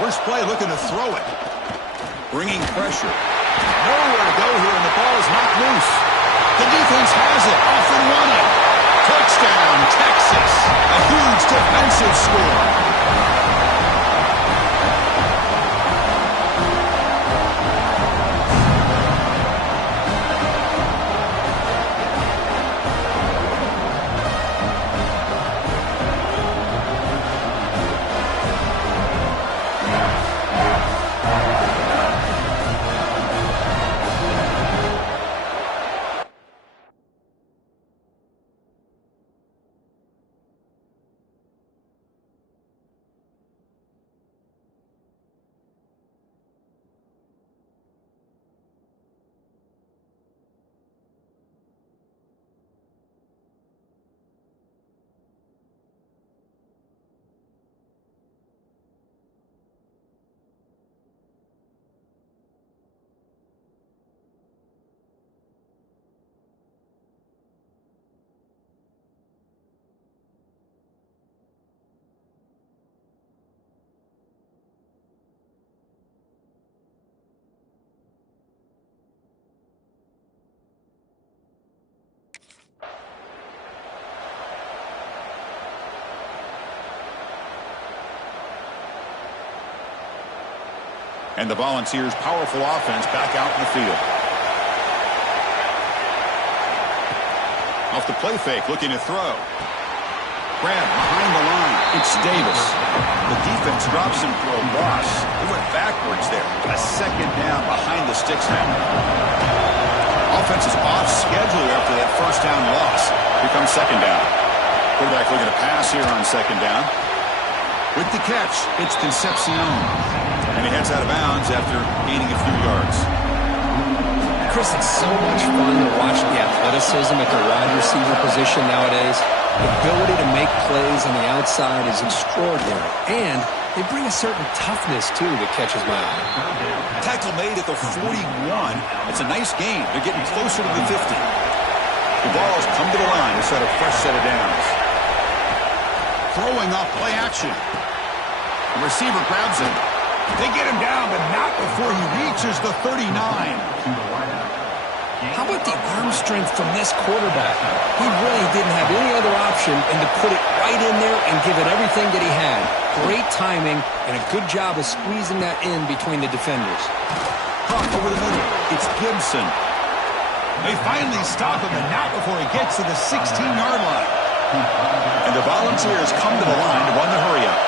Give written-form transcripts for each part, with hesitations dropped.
First play looking to throw it. Bringing pressure. Nowhere to go here, and the ball is knocked loose. The defense has it. Off and running. Touchdown, Texas. A huge defensive score. And the Volunteers' powerful offense back out in the field. Off the play fake, looking to throw. Grab behind the line. It's Davis. The defense drops him for a loss. They went backwards there. A second down behind the sticks now. Offense is off schedule after that first down loss. Here comes second down. Quarterback looking to pass here on second down. With the catch, it's Concepcion. And he heads out of bounds after gaining a few yards. Chris, it's so much fun to watch the athleticism at the wide receiver position nowadays. The ability to make plays on the outside is extraordinary. And they bring a certain toughness, too, that catches my eye. Tackle made at the 41. It's a nice gain. They're getting closer to the 50. The ball's come to the line to set a fresh set of downs. Throwing off play action. The receiver grabs him. They get him down, but not before he reaches the 39. How about the arm strength from this quarterback? He really didn't have any other option than to put it right in there and give it everything that he had. Great timing and a good job of squeezing that in between the defenders. Caught over the middle. It's Gibson. They finally stop him, and not before he gets to the 16-yard line. And the Volunteers come to the line to run the hurry-up.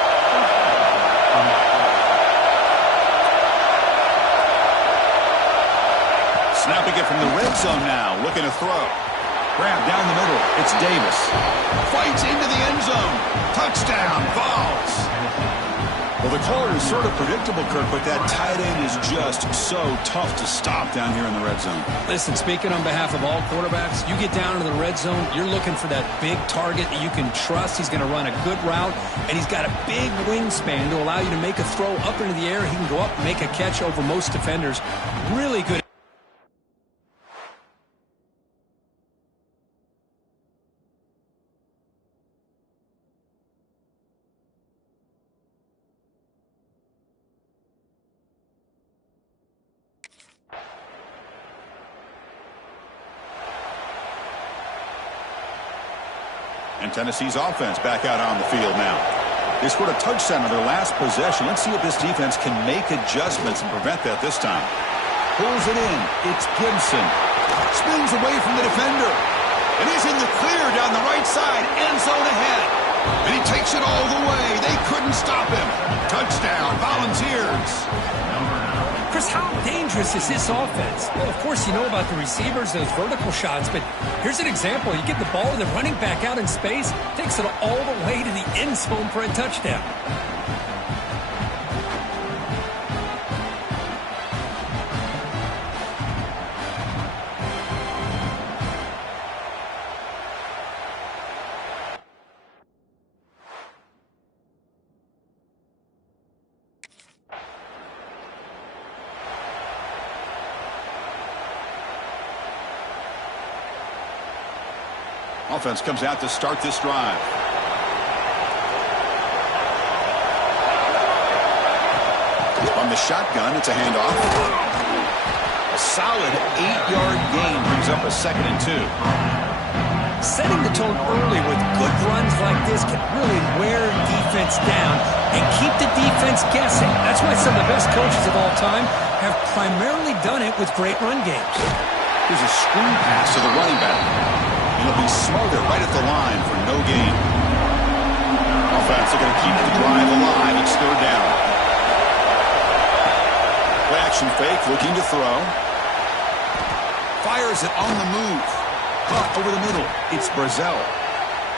Snapping it from the red zone now, looking to throw. Grab down the middle. It's Davis. Fights into the end zone. Touchdown. Balls. Well, the caller is sort of predictable, Kirk, but that tight end is just so tough to stop down here in the red zone. Listen, speaking on behalf of all quarterbacks, you get down into the red zone, you're looking for that big target that you can trust. He's going to run a good route, and he's got a big wingspan to allow you to make a throw up into the air. He can go up and make a catch over most defenders. Really good. And Tennessee's offense back out on the field now. They scored a touchdown on their last possession. Let's see if this defense can make adjustments and prevent that this time. Pulls it in. It's Gibson. Spins away from the defender. And he's in the clear down the right side. End zone ahead. And he takes it all the way. They couldn't stop him. Touchdown, Volunteers. Chris, how dangerous is this offense? Well, of course, you know about the receivers, those vertical shots, but here's an example. You get the ball, the running back out in space, takes it all the way to the end zone for a touchdown. Offense comes out to start this drive. From the shotgun, it's a handoff. A solid 8-yard gain brings up a 2nd and 2. Setting the tone early with good runs like this can really wear defense down and keep the defense guessing. That's why some of the best coaches of all time have primarily done it with great run games. Here's a screen pass to the running back. He'll be smothered right at the line for no gain. Offense are going to keep the drive alive. It's 3rd down. Play action fake, looking to throw. Fires it on the move. Caught over the middle. It's Brazel.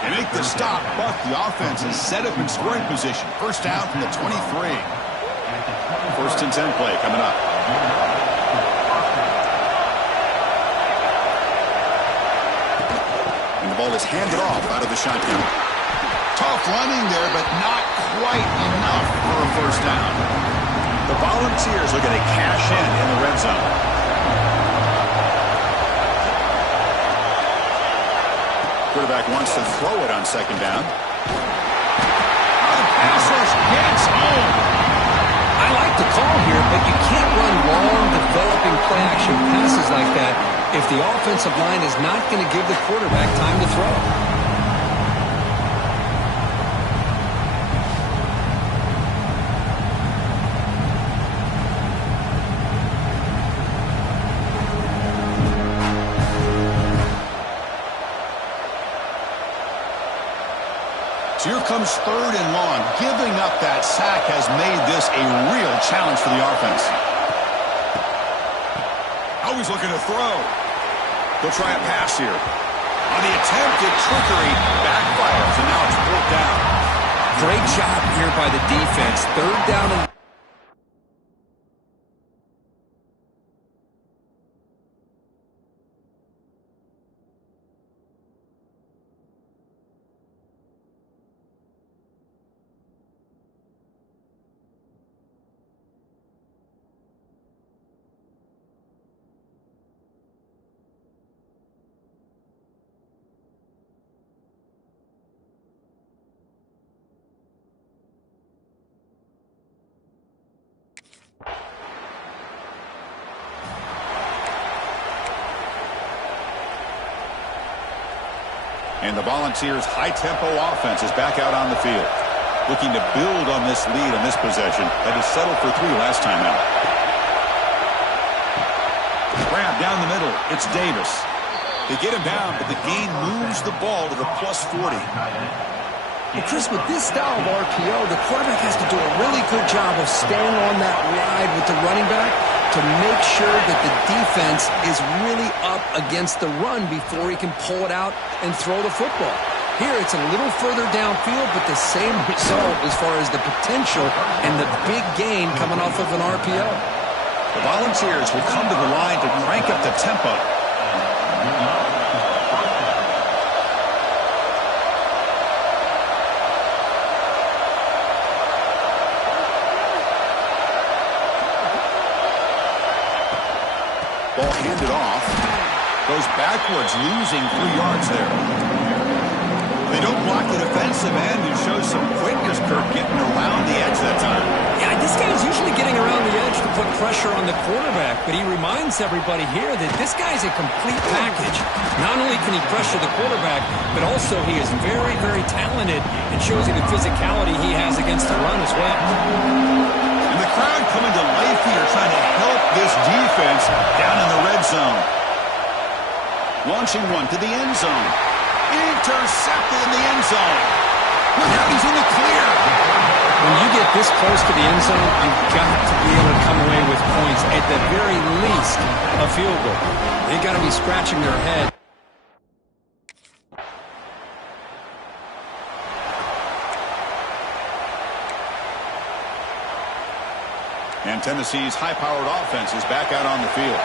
They make the stop, but the offense is set up in scoring position. First down from the 23. 1st and 10 play coming up. The ball is handed off out of the shotgun. Tough running there, but not quite enough for a 1st down. The Volunteers are going to cash in the red zone. Quarterback wants to throw it on 2nd down. The pass rush gets home. I like the call here, but you can't run long, developing play-action passes like that if the offensive line is not going to give the quarterback time to throw. So here comes 3rd and long. Giving up that sack has made this a real challenge for the offense. Always looking to throw. They'll try a pass here. On the attempted trickery, backfires, and now it's 4th down. Great job here by the defense. 3rd down and And the Volunteers' high-tempo offense is back out on the field, looking to build on this lead on this possession that has settled for 3 last time out. Grab down the middle. It's Davis. They get him down, but the gain moves the ball to the +40. Well, Chris, with this style of RPO, the quarterback has to do a really good job of staying on that ride with the running back to make sure that the defense is really up against the run before he can pull it out and throw the football. Here, it's a little further downfield, but the same result as far as the potential and the big gain coming off of an RPO. The Volunteers will come to the line to crank up the tempo. Ball handed off. Goes backwards, losing 3 yards there. They don't block the defensive end and show some quickness, Kirk, getting around the edge that time. Yeah, this guy's usually getting around the edge to put pressure on the quarterback, but he reminds everybody here that this guy's a complete package. Not only can he pressure the quarterback, but also he is very, very talented and shows you the physicality he has against the run as well. And the crowd coming to life here trying to help this defense down in the red zone. Launching one to the end zone. Intercepted in the end zone. Look out, he's in the clear. When you get this close to the end zone, you've got to be able to come away with points, at the very least, a field goal. They've got to be scratching their head. And Tennessee's high-powered offense is back out on the field.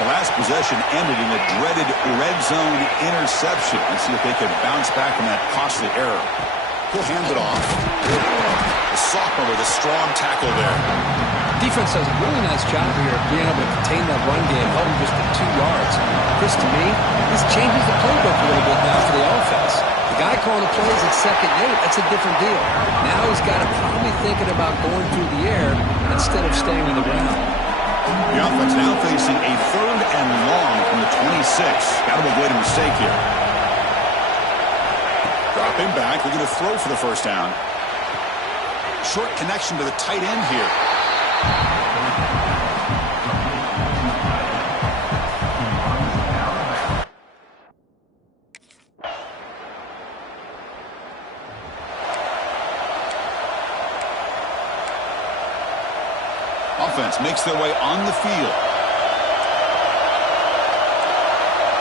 The last possession ended in a dreaded red zone interception. Let's see if they can bounce back from that costly error. He'll hand it off. The sophomore with a strong tackle there. Defense does a really nice job here of being able to contain that run game, held him just to 2 yards. Chris, to me, this changes the playbook a little bit now for the offense. The guy calling the plays at 2nd and 8, that's a different deal. Now he's got to probably thinking about going through the air instead of staying on the ground. The offense now facing a 3rd and long from the 26. Got to avoid a mistake here. Dropping back, looking to throw for the first down. Short connection to the tight end here. Offense makes their way on the field.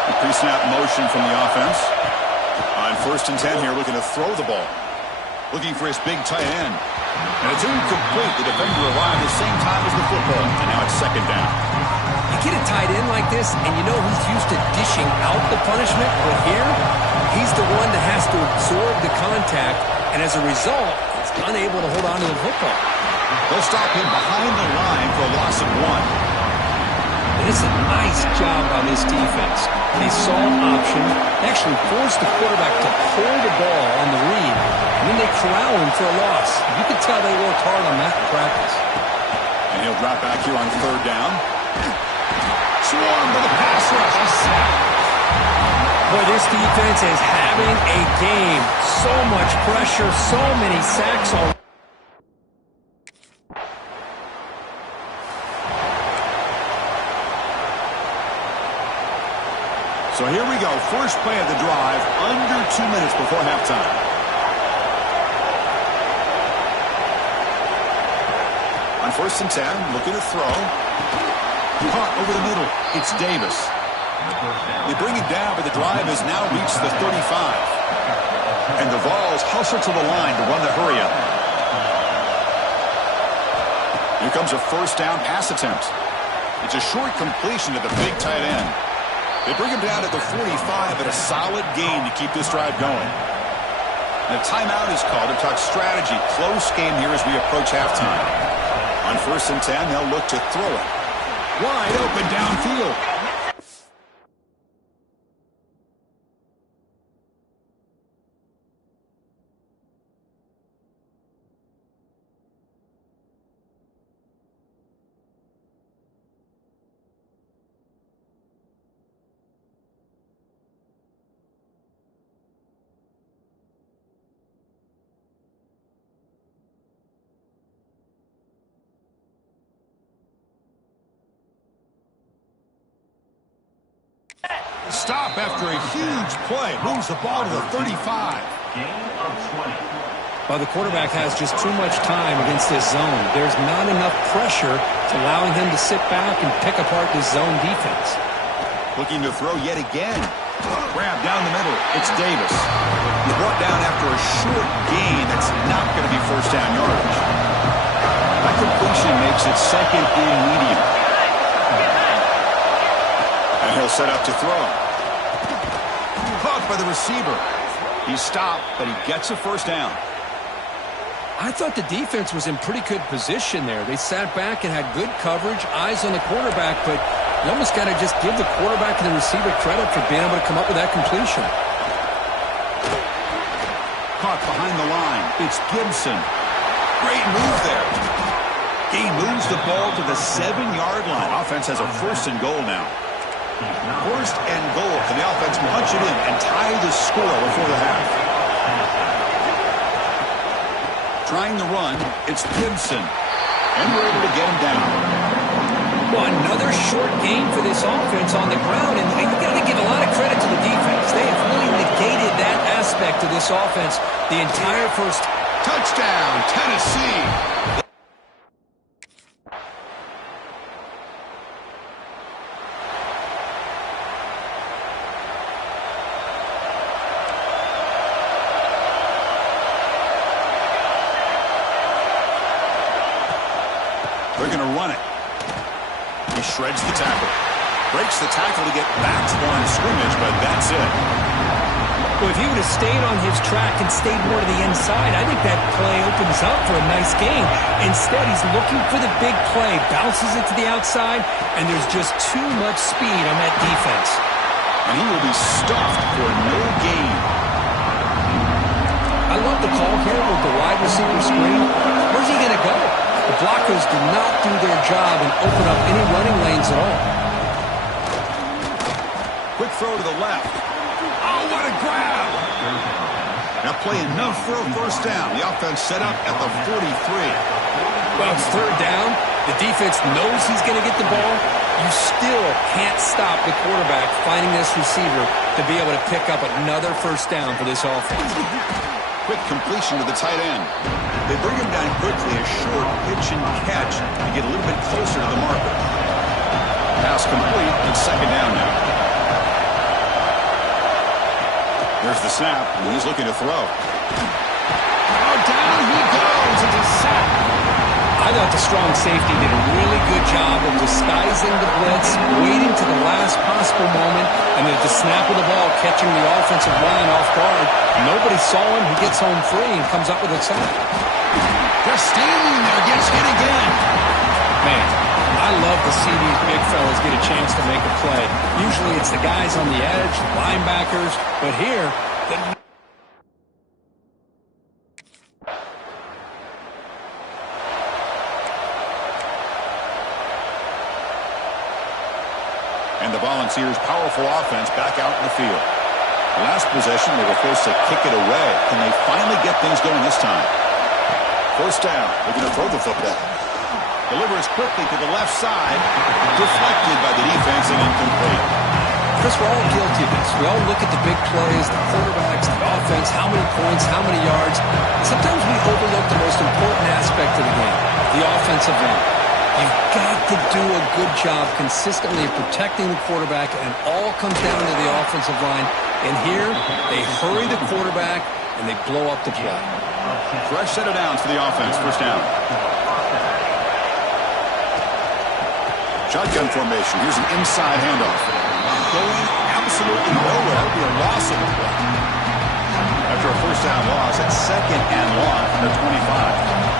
The pre-snap motion from the offense. On 1st and 10 here, looking to throw the ball. Looking for his big tight end. And it's incomplete. The defender arrived at the same time as the football. And now it's 2nd down. You get a tight end like this, and you know he's used to dishing out the punishment. But here, he's the one that has to absorb the contact. And as a result, he's unable to hold on to the football. They'll stop him behind the line for a loss of 1. And it's a nice job by this defense. They saw an option, actually forced the quarterback to pull the ball on the read, and then they corral him for a loss. You can tell they worked hard on that in practice. And he'll drop back here on 3rd down. Swarmed by the pass rush. Boy, this defense is having a game. So much pressure, so many sacks already. So here we go. First play of the drive, under 2 minutes before halftime. On 1st and 10, looking to throw. Caught over the middle. It's Davis. They bring it down, but the drive has now reached the 35. And the Vols hustle to the line to run the hurry up. Here comes a 1st down pass attempt. It's a short completion to the big tight end. They bring him down at the 45, but a solid gain to keep this drive going. And a timeout is called to talk strategy. Close game here as we approach halftime. On 1st and 10, they'll look to throw it. Wide open downfield. Stop after a huge play. Moves the ball to the 35. Gain of 20. Well, the quarterback has just too much time against this zone. There's not enough pressure to allowing him to sit back and pick apart this zone defense. Looking to throw yet again. Grab down the middle. It's Davis. He's brought down after a short gain that's not going to be first down yardage. That completion makes it second and medium. And he'll set up to throw. Caught by the receiver. He's stopped, but he gets a first down. I thought the defense was in pretty good position there. They sat back and had good coverage, eyes on the quarterback, but you almost got to just give the quarterback and the receiver credit for being able to come up with that completion. Caught behind the line. It's Gibson. Great move there. He moves the ball to the 7-yard line. Offense has a first and goal now. First and goal. Can the offense punch it in and tie the score before the half? Trying the run, it's Gibson. And we're able to get him down. Well, another short game for this offense on the ground, and you got to give a lot of credit to the defense. They have really negated that aspect of this offense the entire first. Touchdown, Tennessee. They're going to run it. He shreds the tackle. Breaks the tackle to get back to the line of scrimmage, but that's it. Well, if he would have stayed on his track and stayed more to the inside, I think that play opens up for a nice gain. Instead, he's looking for the big play, bounces it to the outside, and there's just too much speed on that defense. And he will be stuffed for no gain. I love the call here with the wide receiver screen. Where's he going to go? The blockers did not do their job and open up any running lanes at all. Quick throw to the left. Oh, what a grab! Now play enough for a first down. The offense set up at the 43. Well, it's third down. The defense knows he's going to get the ball. You still can't stop the quarterback finding this receiver to be able to pick up another first down for this offense. Quick completion to the tight end. They bring him down quickly, a short pitch and catch to get a little bit closer to the marker. Pass complete, and second down now. There's the snap, and he's looking to throw. Oh, down he goes. It's a sack. I thought the strong safety did a really good job of disguising the blitz, waiting to the last possible moment, and at the snap of the ball, catching the offensive line off guard. Nobody saw him. He gets home free and comes up with a sack. They're standing there, gets hit again. Man, I love to see these big fellas get a chance to make a play. Usually it's the guys on the edge, linebackers, but here, and the Volunteers' powerful offense back out in the field. Last possession, they were forced to kick it away. Can they finally get things going this time? First down. They're going to throw the football. Delivers quickly to the left side. Deflected by the defense and incomplete. Chris, we're all guilty of this. We all look at the big plays, the quarterbacks, the offense, how many points, how many yards. Sometimes we overlook the most important aspect of the game, the offensive line. You've got to do a good job consistently of protecting the quarterback, and it all comes down to the offensive line. And here, they hurry the quarterback, and they blow up the play. Fresh set of downs for the offense. First down. Shotgun formation. Here's an inside handoff. Going absolutely nowhere. That would be a loss of the play. After a first down loss, it's second and long from the 25.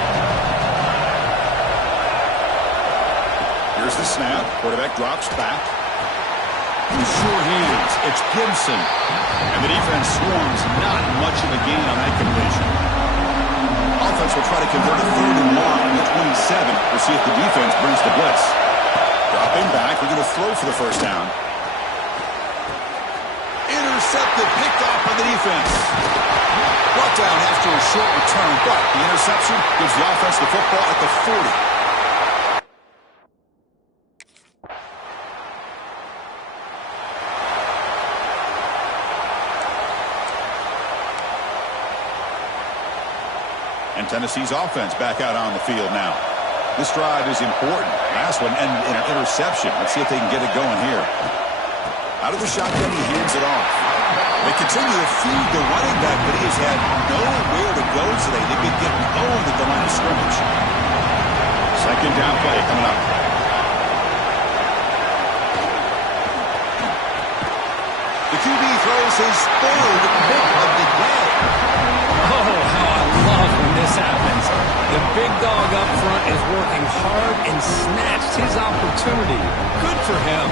Here's the snap. Quarterback drops back. Sure hands. It's Gibson. And the defense swarms. Not much of a gain on that completion. Offense will try to convert a third and long on the 27. We'll see if the defense brings the blitz. Dropping back. We're going to throw for the first down. Intercepted. Picked off by the defense. Brought down after a short return, but the interception gives the offense the football at the 40. And Tennessee's offense back out on the field now. This drive is important. Last one ended in an interception. Let's see if they can get it going here. Out of the shotgun, he hands it off. They continue to feed the running back, but he has had nowhere to go today. They've been getting owned at the line of scrimmage. Second down play coming up. The QB throws his third pick of the day. Oh, how I love when this happens. The big dog up front is working hard and snatched his opportunity. Good for him.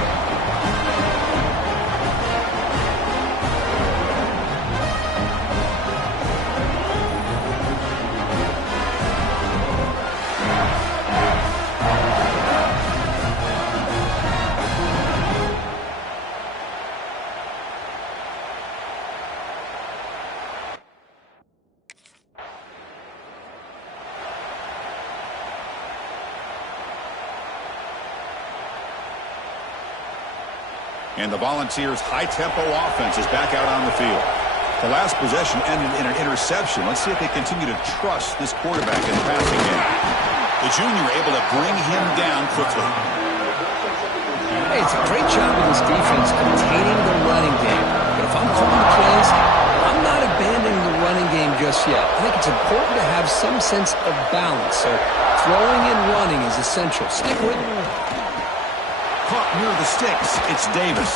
And the Volunteers' high-tempo offense is back out on the field. The last possession ended in an interception. Let's see if they continue to trust this quarterback in the passing game. The junior able to bring him down quickly. Hey, it's a great job of this defense containing the running game. But if I'm calling the plays, I'm not abandoning the running game just yet. I think it's important to have some sense of balance. So throwing and running is essential. Stick with it. Caught near the sticks. It's Davis.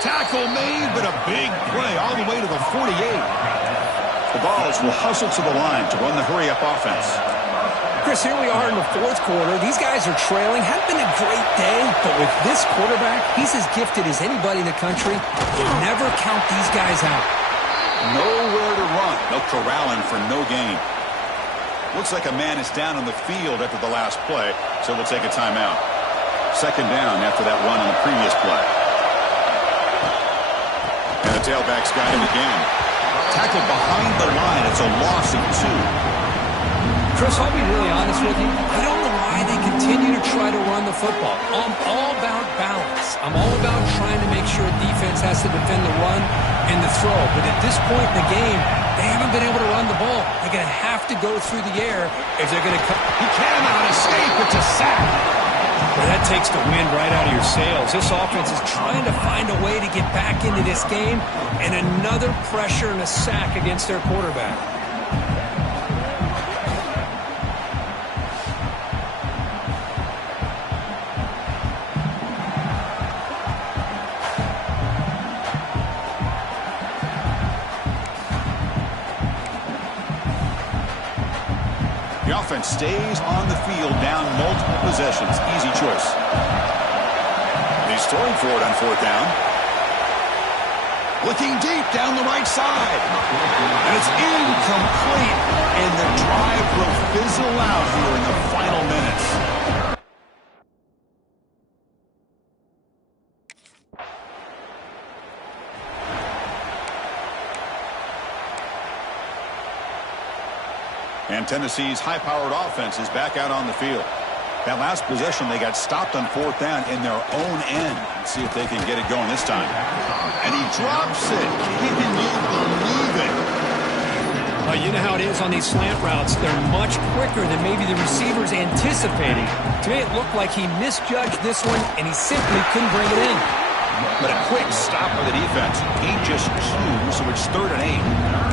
Tackle made, but a big play all the way to the 48. The Vols will hustle to the line to run the hurry-up offense. Chris, here we are in the fourth quarter. These guys are trailing. Had been a great day, but with this quarterback, he's as gifted as anybody in the country. You never count these guys out. Nowhere to run. They'll corral him for no gain. Looks like a man is down on the field after the last play, so we'll take a timeout. Second down after that run on the previous play. And the tailback's got him again. Tackled behind the line. It's a loss of 2. Chris, I'll be really honest with you. I don't know why they continue to try to run the football. I'm all about balance. I'm all about trying to make sure defense has to defend the run and the throw. But at this point in the game, they haven't been able to run the ball. They're going to have to go through the air if they're going to cut. He cannot escape. It's a sack. Well, that takes the wind right out of your sails. This offense is trying to find a way to get back into this game, and another pressure and a sack against their quarterback. The offense stays on the field down multiple possessions. Easy choice. He's throwing for it on fourth down. Looking deep down the right side. And it's incomplete. And the drive will fizzle out here in the final minutes. And Tennessee's high-powered offense is back out on the field. That last possession, they got stopped on fourth down in their own end. Let's see if they can get it going this time. And he drops it. Can you believe it? You know how it is on these slant routes. They're much quicker than maybe the receiver's anticipating. To me, it looked like he misjudged this one, and he simply couldn't bring it in. But a quick stop by the defense. 8 just 2, so it's 3rd and 8.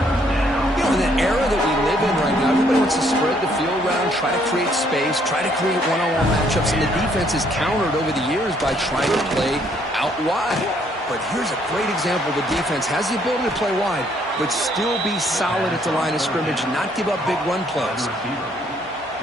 You know, in the era that we live in right now, everybody wants to spread the field around, try to create space, try to create one-on-one matchups, and the defense is countered over the years by trying to play out wide. But here's a great example. The defense has the ability to play wide, but still be solid at the line of scrimmage, not give up big run plays.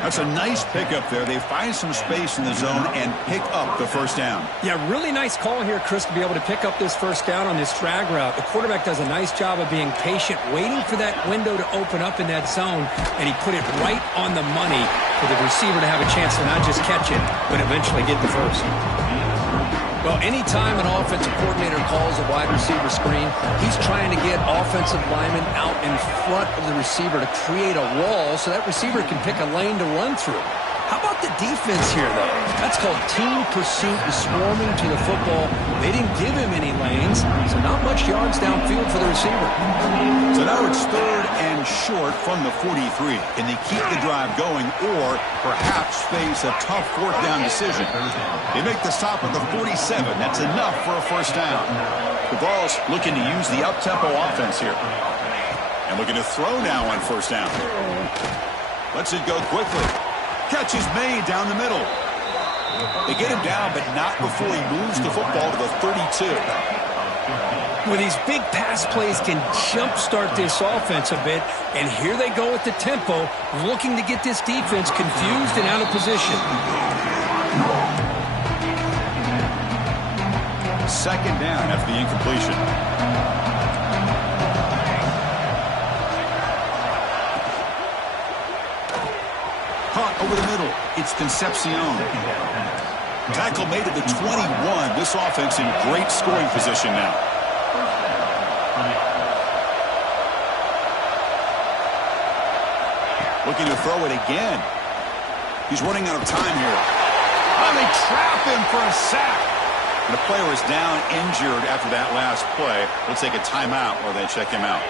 That's a nice pickup there. They find some space in the zone and pick up the first down. Yeah, really nice call here, Chris, to be able to pick up this first down on this drag route. The quarterback does a nice job of being patient, waiting for that window to open up in that zone, and he put it right on the money for the receiver to have a chance to not just catch it, but eventually get the first. Well, anytime an offensive coordinator calls a wide receiver screen, he's trying to get offensive linemen out in front of the receiver to create a wall so that receiver can pick a lane to run through. How about the defense here, though? That's called team pursuit and swarming to the football. They didn't give him any lanes, so not much yards downfield for the receiver. So now it's 3rd and short from the 43. Can they keep the drive going or perhaps face a tough 4th down decision? They make the stop at the 47. That's enough for a 1st down. The Vols looking to use the up-tempo offense here. And looking to throw now on 1st down. Lets it go quickly. Catch is made down the middle. They get him down, but not before he moves the football to the 32. Well, these big pass plays can jumpstart this offense a bit, and here they go at the tempo, looking to get this defense confused and out of position. 2nd down after the incompletion. Caught over the middle. It's Concepcion. Tackle made at the 21. This offense in great scoring position now. Looking to throw it again. He's running out of time here. Oh, they trap him for a sack. And the player is down injured after that last play. We'll take a timeout or they check him out.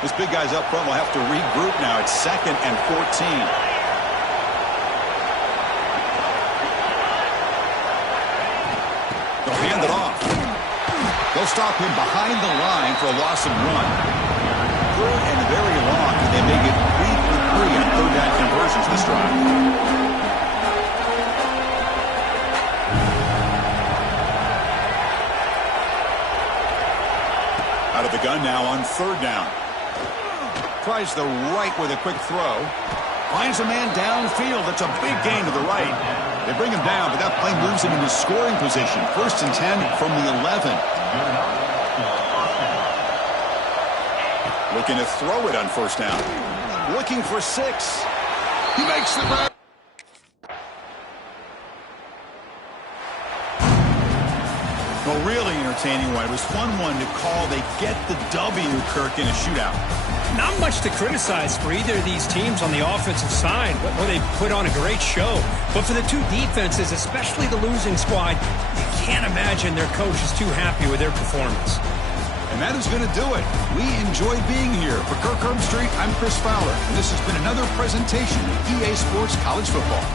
This big guy's up front will have to regroup now. It's 2nd and 14. They'll hand it off. They'll stop him behind the line for a loss of 1. 3rd and very long, and they make it 3 for 3 on 3rd down conversions this drive. Out of the gun now on 3rd down. Tries the right with a quick throw. Finds a man downfield. That's a big gain to the right. They bring him down, but that play moves him into scoring position. 1st and 10 from the 11. Looking to throw it on 1st down. Looking for 6. He makes the grab. Well, really entertaining one. It was fun one to call. They get the W, Kirk, in a shootout. Not much to criticize for either of these teams on the offensive side. Well, they put on a great show. But for the two defenses, especially the losing squad, you can't imagine their coach is too happy with their performance. And that is going to do it. We enjoyed being here. For Kirk Street, I'm Chris Fowler. And this has been another presentation of EA Sports College Football.